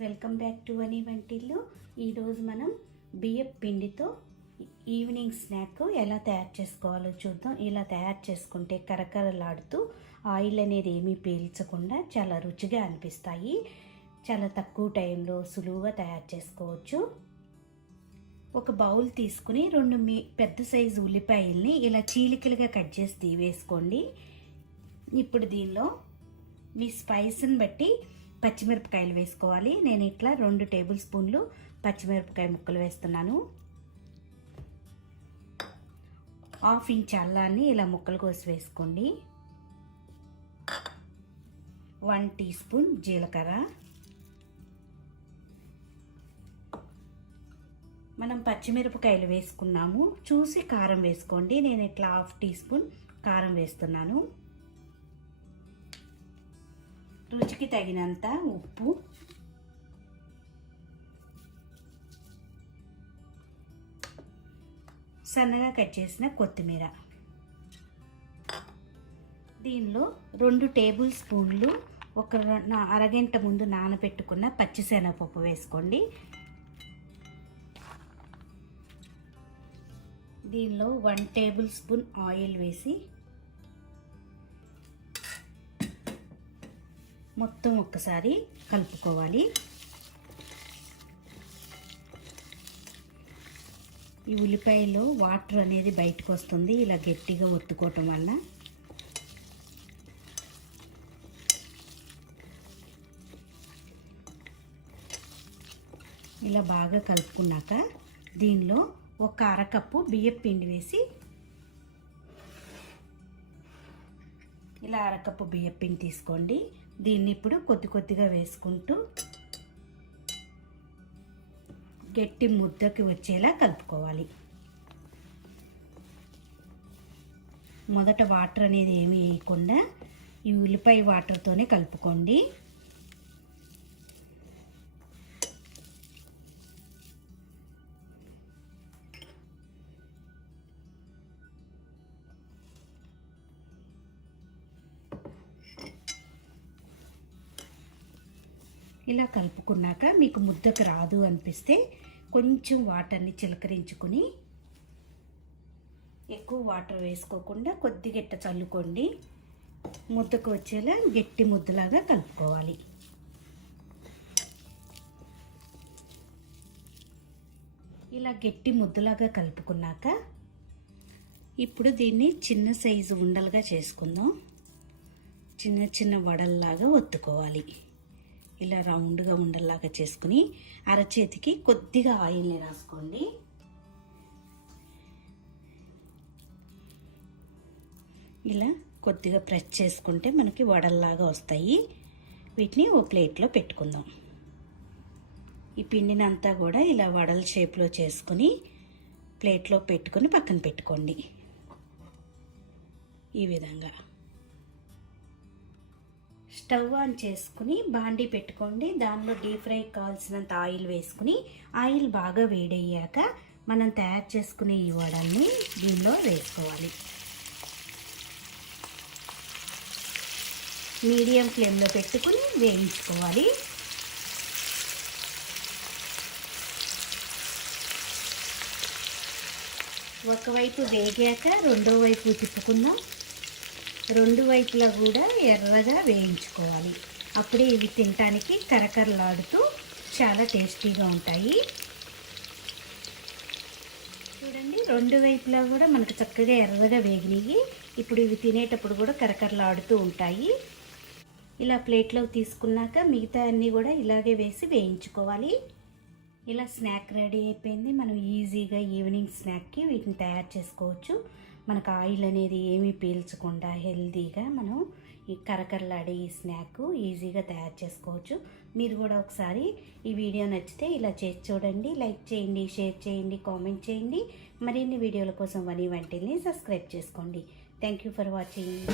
Welcome back to వని వంటిల్లు. ఈరోజు మనం బియ్యం పిండితో ఈవినింగ్ స్నాక్ ఎలా తయారు చేసుకోవాలో చూద్దాం. ఇలా తయారు చేసుకుంటే కరకరలాడుతూ ఆయిల్ అనేది ఏమీ పీల్చకుండా చాలా రుచిగా అనిపిస్తాయి. చాలా తక్కువ టైంలో సులువుగా తయారు చేసుకోవచ్చు. ఒక బౌల్ తీసుకుని 2 పెద్ద సైజు ఉల్లిపాయల్ని ఇలా చీలికలుగా కట్ చేసి వేసుకోండి. ఇప్పుడు దీనిలో మీ స్పైస్ని బట్టి పచ్చిమిరపకాయలు వేసుకోవాలి. నేను ఇట్లా 2 టేబుల్ స్పూన్లు పచ్చిమిరపకాయ ముక్కలు వేస్తున్నాను. 1/2 ఇంచ్ అల్లాన్ని ఇలా ముక్కలు కోసి వేసుకోండి. 1 టీ స్పూన్ జీలకర్ర. మనం పచ్చిమిరపకాయలు వేసుకున్నాము, చూసి కారం వేసుకోండి. నేను ఇట్లా 1/2 టీ స్పూన్ కారం వేస్తున్నాను. రుచికి తగినంత ఉప్పు, సన్నగా కట్ చేసిన కొత్తిమీర. దీనిలో 2 టేబుల్ స్పూన్లు అరగంట ముందు నానబెట్టుకున్న పచ్చిశనగపప్పు వేసుకోండి. దీనిలో 1 టేబుల్ స్పూన్ ఆయిల్ వేసి మొత్తం ఒక్కసారి కలుపుకోవాలి. ఈ ఉల్లిపాయలో వాటర్ అనేది బయటకు వస్తుంది ఇలా గట్టిగా ఒత్తుకోవటం వల్ల. ఇలా బాగా కలుపుకున్నాక దీనిలో 1 అరకప్పు బియ్యం పిండి వేసి ఇలా అరకప్పు బియ్యం పిండి తీసుకోండి. దీన్ని ఇప్పుడు కొద్దిగా వేసుకుంటూ గట్టి ముద్దకి వచ్చేలా కలుపుకోవాలి. మొదట వాటర్ అనేది ఏమీ వేయకుండా ఈ ఉల్లిపాయ వాటర్తోనే కలుపుకోండి. ఇలా కలుపుకున్నాక మీకు ముద్దకు రాదు అనిపిస్తే కొంచెం వాటర్ని చిలకరించుకుని, ఎక్కువ వాటర్ వేసుకోకుండా కొద్దిగా చల్లుకోండి. ముద్దకు వచ్చేలా గట్టి ముద్దలాగా కలుపుకోవాలి. ఇలా గట్టి ముద్దలాగా కలుపుకున్నాక ఇప్పుడు దీన్ని చిన్న సైజు ఉండలుగా చేసుకుందాం. చిన్న వడల్లాగా ఒత్తుకోవాలి. ఇలా రౌండ్గా ఉండలాగా చేసుకుని అరచేతికి కొద్దిగా ఆయిల్ని రాసుకోండి. ఇలా కొద్దిగా ప్రెస్ చేసుకుంటే మనకి వడల్లాగా వస్తాయి. వీటిని ఓ ప్లేట్లో పెట్టుకుందాం. ఈ పిండిని అంతా కూడా ఇలా వడల షేప్లో చేసుకుని ప్లేట్లో పెట్టుకొని పక్కన పెట్టుకోండి. ఈ విధంగా స్టవ్ ఆన్ చేసుకుని బాండీ పెట్టుకోండి. దానిలో డీప్ ఫ్రై కావాల్సినంత ఆయిల్ వేసుకుని ఆయిల్ బాగా వేడయ్యాక మనం తయారు చేసుకునే ఈ వడల్ని దీనిలో వేసుకోవాలి. మీడియం ఫ్లేమ్లో పెట్టుకుని వేయించుకోవాలి. ఒకవైపు వేగాక రెండో వైపు తిప్పుకుందాం. 2 వైపులా కూడా ఎర్రగా వేయించుకోవాలి. అప్పుడే ఇవి తినడానికి కరకరలాడుతూ చాలా టేస్టీగా ఉంటాయి. చూడండి, 2 వైపులా కూడా మనకు చక్కగా ఎర్రగా వేగినాయి. ఇప్పుడు ఇవి తినేటప్పుడు కూడా కరకరలాడుతూ ఉంటాయి. ఇలా ప్లేట్లో తీసుకున్నాక మిగతా అన్నీ కూడా ఇలాగే వేసి వేయించుకోవాలి. ఇలా స్నాక్ రెడీ అయిపోయింది. మనం ఈజీగా ఈవినింగ్ స్నాక్కి వీటిని తయారు చేసుకోవచ్చు. మనకు ఆయిల్ అనేది ఏమీ పీల్చకుండా హెల్తీగా మనం ఈ కరకరలాడే ఈ స్నాక్ ఈజీగా తయారు చేసుకోవచ్చు. మీరు కూడా ఒకసారి ఈ వీడియో నచ్చితే ఇలా చేసి చూడండి. లైక్ చేయండి, షేర్ చేయండి, కామెంట్ చేయండి. మరిన్ని వీడియోల కోసం వని వంటిల్ని సబ్స్క్రైబ్ చేసుకోండి. Thank you for watching.